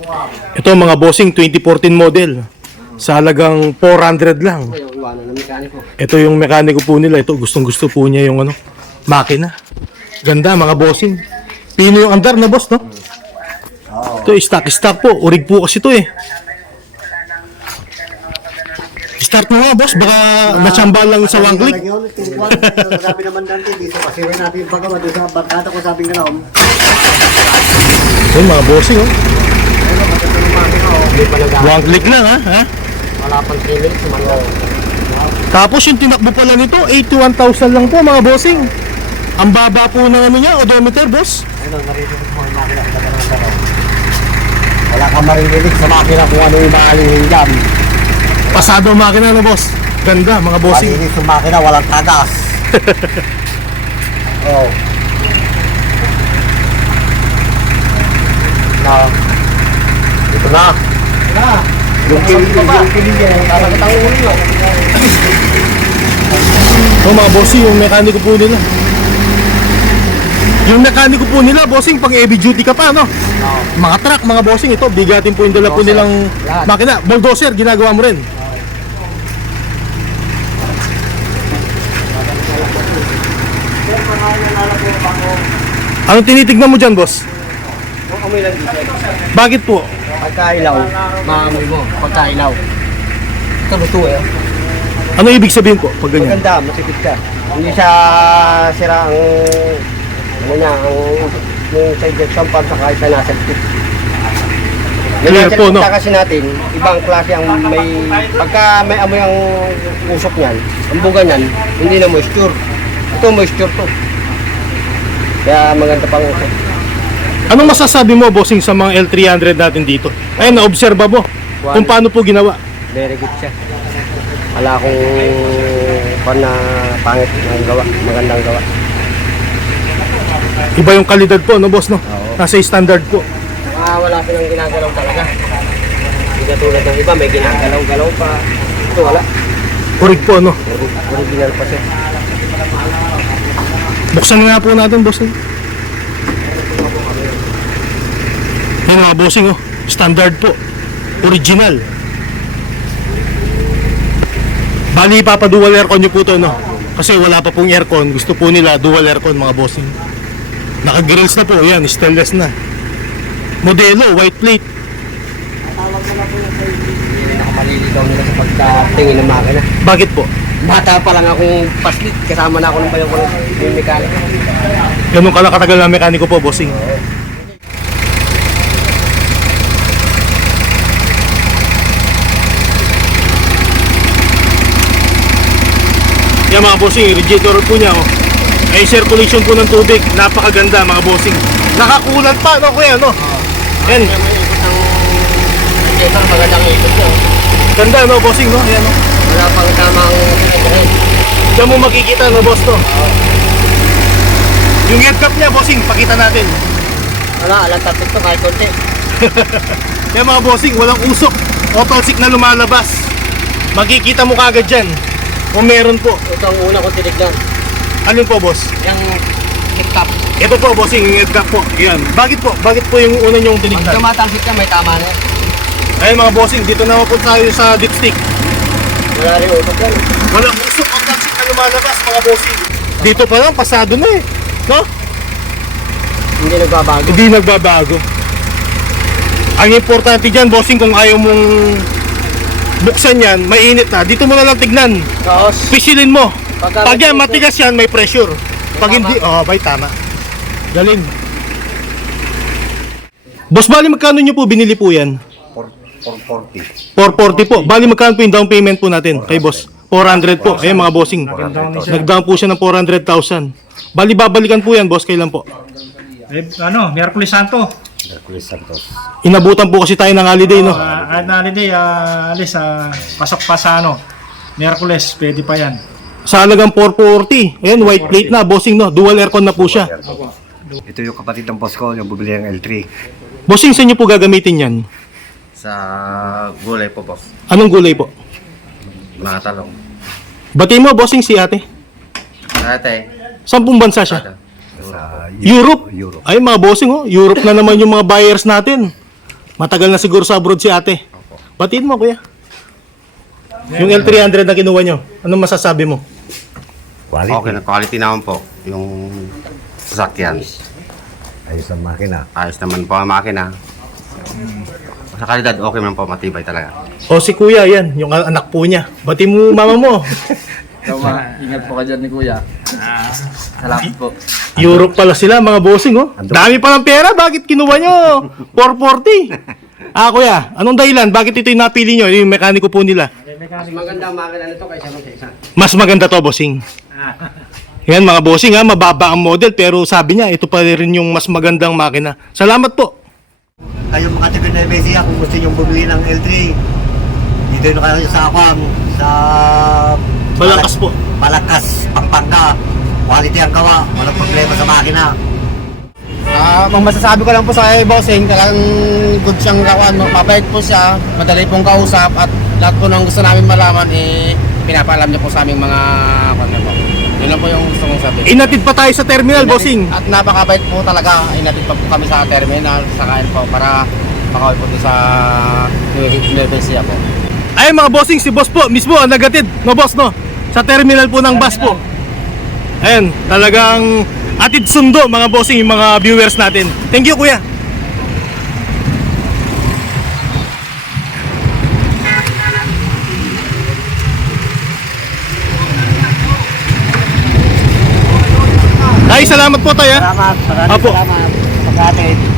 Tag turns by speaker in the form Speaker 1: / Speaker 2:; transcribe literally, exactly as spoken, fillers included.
Speaker 1: Ito mga bossing, twenty fourteen model. Sa halagang four hundred lang. Ito yung mekaniko po nila. Ito, gustong gusto po niya yung ano, makina. Ganda mga bossing. Pino yung andar na boss, no? Ito, stock stock po. Urig po kasi ito eh. Start mo nga boss, baka natsambal lang sa one click.
Speaker 2: Sabi naman dante dito kasi rin natin yung pagkawa doon sa barkada ko sabing ganoon.
Speaker 1: Ayun mga bossing, oh. One click lang, ha? ha?
Speaker 2: Wala pang kilig, sumalo.
Speaker 1: Tapos yung tinakbo pala nito, eighty-one thousand lang po mga bossing. Ang baba po ng ano niya, odometer, boss.
Speaker 2: Ayun, narinig mo yung makina sa ganoon. Wala kang marinig sa makina kung ano yung mahalingin dyan.
Speaker 1: Pasado ang makina na boss. Ganda mga bossing.
Speaker 2: Malinis yung makina, walang tagas. Oh. Na. Ito na. Na. Yung kilig, yung kilig yan. Kakakit ang ulo.
Speaker 1: So mga bossing, yung mekaniko po nila. Yung mekaniko po nila, bossing, pang heavy duty ka pa, no?
Speaker 2: No.
Speaker 1: Mga truck, mga bossing, ito, bigatin po yung dala po nilang makina. Bulldozer, ginagawa mo rin. Anong tinitignan mo dyan, boss?
Speaker 2: Amoy lang dito.
Speaker 1: Bakit po?
Speaker 2: Pagkailaw, maamoy mo. Pagkailaw. Ito luto eh.
Speaker 1: Ano ibig sabihin po pag ganyan?
Speaker 2: Maganda, matipid ka. Hindi siya sira ang ano niya, ang yung sa injection pump sa kahit na nasa tip.
Speaker 1: Clear po, no?
Speaker 2: Kasi natin, ibang klase ang may, pagka may amoy ang usok niyan, ang buga niyan, hindi na moisture. Ito moisture to. Kaya maganda pang usok.
Speaker 1: Anong masasabi mo, bossing, sa mga L three hundred natin dito? Ayun, na-obserba mo kung paano po ginawa.
Speaker 2: Very good siya. Wala akong pan na pangit ng gawa, magandang gawa.
Speaker 1: Iba yung kalidad po, no boss, no?
Speaker 2: Oo.
Speaker 1: Nasa standard po.
Speaker 2: Ah, wala silang ginagalaw talaga. Hindi katulad ng iba, may ginagalaw-galaw pa. Ito wala.
Speaker 1: Urig po, no?
Speaker 2: Original pa siya.
Speaker 1: Buksan na nga po natin, bossing. Yung mga bossing, oh. Standard po. Original. Bali, ipapa-dual aircon nyo po to, no? Kasi wala pa pong aircon. Gusto po nila dual aircon, mga bossing. Naka-grills na po. Yan, stainless na. Modelo, white plate.
Speaker 2: Tawag mo na po yung safety. Nakamaliligaw nila sa pagkatingin ng makina.
Speaker 1: Bakit po?
Speaker 2: Bata pa lang akong paslit. Kasama na ako ng bayong ko ng mekanik.
Speaker 1: Ganun ka lang katagal na mekaniko po, bossing. Yan mga bossing, radiator po niya, oh. Ay circulation po ng tubig, napakaganda mga bossing. Nakakulat pa, no kuya, no? Yan.
Speaker 2: Ito magandang ikot niya.
Speaker 1: Ganda, no bossing, no? Yan, no?
Speaker 2: Wala pang tamang ikot.
Speaker 1: Diyan mo makikita, no boss, no? Yung head cap niya, bossing, pakita natin.
Speaker 2: Wala, alam tapos ito kahit konti.
Speaker 1: Yan mga bossing, walang usok. Autosik na lumalabas. Makikita mo kagad dyan. Kung meron po.
Speaker 2: Ito ang una ko tinignan.
Speaker 1: Ano po, boss?
Speaker 2: Yung hip cap.
Speaker 1: Ito po, bossing, yung head cap po. Yan. Bakit po? Bakit po yung una nyong
Speaker 2: Pag
Speaker 1: tinignan?
Speaker 2: tumatalsik ka, may tama na yan.
Speaker 1: Ayun mga bossing, dito na po tayo sa dipstick.
Speaker 2: Wala rin utot yan.
Speaker 1: Walang usok, autosik na lumalabas mga bossing. Dito pa lang, pasado na eh. No?
Speaker 2: Hindi nagbabago.
Speaker 1: Hindi nagbabago. Ang importante dyan, bossing, kung ayaw mong buksan yan, mainit na. Dito mo na lang tignan.
Speaker 2: Kaos.
Speaker 1: Pisilin mo.
Speaker 2: Pagka-
Speaker 1: Pag yan, matigas yan, may pressure. Pag
Speaker 2: May
Speaker 1: hindi, oh, bay, tama. Galing. Boss, bali magkano nyo po binili po yan?
Speaker 2: four forty.
Speaker 1: four forty po. Bali magkano po yung down payment po natin kay boss? four hundred po. Ayan mga bossing. Nag-down po siya ng four hundred thousand. Bali babalikan po yan, boss. Kailan po?
Speaker 3: Eh, ano, Miyerkules Santo.
Speaker 2: Hercules Santos.
Speaker 1: Inabutan po kasi tayo ng holiday, no?
Speaker 3: Uh, kahit na holiday, uh, alis, uh, pasok pa sa ano, Miyerkules, pwede pa yan.
Speaker 1: Sa halagang four forty. Ayan, white plate na, bossing, no? Dual aircon na po siya.
Speaker 4: Ito yung kapatid ng boss ko, yung bubili ng L three.
Speaker 1: Bossing, saan nyo po gagamitin yan?
Speaker 4: Sa gulay po, boss.
Speaker 1: Anong gulay po?
Speaker 4: Mga talong.
Speaker 1: Bati mo, bossing, si ate.
Speaker 4: Ate.
Speaker 1: Saan pong bansa siya?
Speaker 4: Sa
Speaker 1: Europe.
Speaker 4: Europe.
Speaker 1: Ay, mga bossing, oh. Europe na naman yung mga buyers natin. Matagal na siguro sa abroad si ate. Batiin mo, kuya. Yung L three hundred na kinuha nyo, anong masasabi mo?
Speaker 5: Quality.
Speaker 6: Okay na, quality naman po. Yung sasakyan.
Speaker 5: Ayos ang makina.
Speaker 6: Ayos naman po ang makina. Sa kalidad, okay naman po, matibay talaga.
Speaker 1: O si kuya, yan, yung anak po niya. Bati mo mama mo.
Speaker 7: So, ma, ingat po ka dyan ni Kuya. Salamat po.
Speaker 1: Europe pala sila, mga bossing, oh. Dami palang pera, bakit kinuha nyo? four forty. Ah, kuya, anong dahilan? Bakit ito yung napili nyo? Yung mekaniko po nila.
Speaker 2: Mas maganda ang makina nito kaysa sa isa.
Speaker 1: Mas maganda to, bossing. Yan, mga bossing, ha, mababa ang model, pero sabi niya, ito pa rin yung mas magandang makina. Salamat po.
Speaker 5: Kayo mga taga Nueva Ecija, kung gusto nyo bumili ng L three, dito na kayo sa Akwang, sa
Speaker 1: Balangkas po.
Speaker 5: Balangkas, Pampanga. Quality ang gawa, walang problema sa makina.
Speaker 2: Ah, ang masasabi ko lang po sa kay Bossing, talagang good siyang gawan, mabait po siya, madali pong kausap at lahat po ng gusto namin malaman eh pinapaalam niya po sa aming mga ano po. Yun lang po yung gusto kong sabihin.
Speaker 1: Inatid pa tayo sa terminal, bossing.
Speaker 2: At napakabait po talaga, inatid pa po kami sa terminal, sa kain po para makawin po doon sa Nueva Ecija po.
Speaker 1: Ay, mga bossing, si boss po, mismo ang nagatid, no boss, no? Sa terminal po ng bus po. Ayan, talagang atid sundo, mga bossing, yung mga viewers natin. Thank you, kuya. Ay, salamat po tayo.
Speaker 5: Salamat, maraming
Speaker 1: Apo.
Speaker 5: salamat. Pag-atid.